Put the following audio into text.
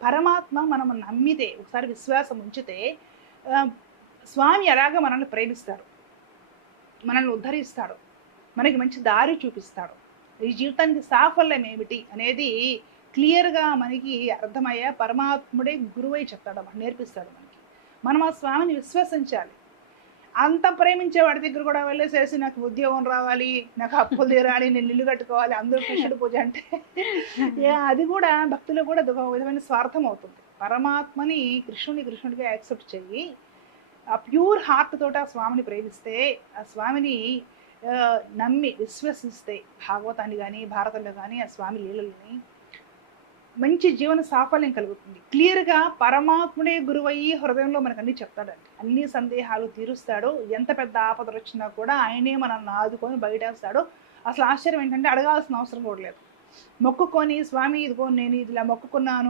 పరమాత్మ మనం నమ్మితే, ఒకసారి విశ్వాసం ఉంచితే స్వామి ఎలాగ మనల్ని ప్రేమిస్తాడు, మనల్ని ఉద్ధరిస్తాడు, మనకి మంచి దారి చూపిస్తాడు. ఈ జీవితానికి సాఫల్యం ఏమిటి అనేది క్లియర్గా మనకి అర్థమయ్యే పరమాత్ముడే గురువై చెప్తాడు, మనకు నేర్పిస్తాడు. మనం ఆ స్వామిని విశ్వసించాలి. అంత ప్రేమించే వాడి దగ్గర కూడా వెళ్ళేసేసి నాకు ఉద్యోగం రావాలి, నాకు అప్పులు తీరాలి, నేను ఇల్లు కట్టుకోవాలి, అందరూ కృష్ణుడి పూజ అంటే అది కూడా భక్తులు కూడా ఒక విధమైన స్వార్థం అవుతుంది. పరమాత్మని కృష్ణుడిగా యాక్సెప్ట్ చెయ్యి, ఆ ప్యూర్ హార్ట్ తోటి ఆ స్వామిని ప్రేమిస్తే, ఆ స్వామిని నమ్మి విశ్వసిస్తే, భాగవతాన్ని కానీ భారతంలో కానీ ఆ స్వామి లీలల్ని, మంచి జీవన సాఫల్యం కలుగుతుంది. క్లియర్గా పరమాత్ముడే గురువయ్యి హృదయంలో మనకు అన్నీ చెప్తాడండి. అన్ని సందేహాలు తీరుస్తాడు. ఎంత పెద్ద ఆపదలు వచ్చినా కూడా ఆయనే మనల్ని ఆదుకొని బయటేస్తాడు. అసలు ఆశ్చర్యం ఏంటంటే అడగాల్సిన అవసరం కూడా లేదు. మొక్కుకొని స్వామి ఇదిగో నేను ఇలా మొక్కుకున్నాను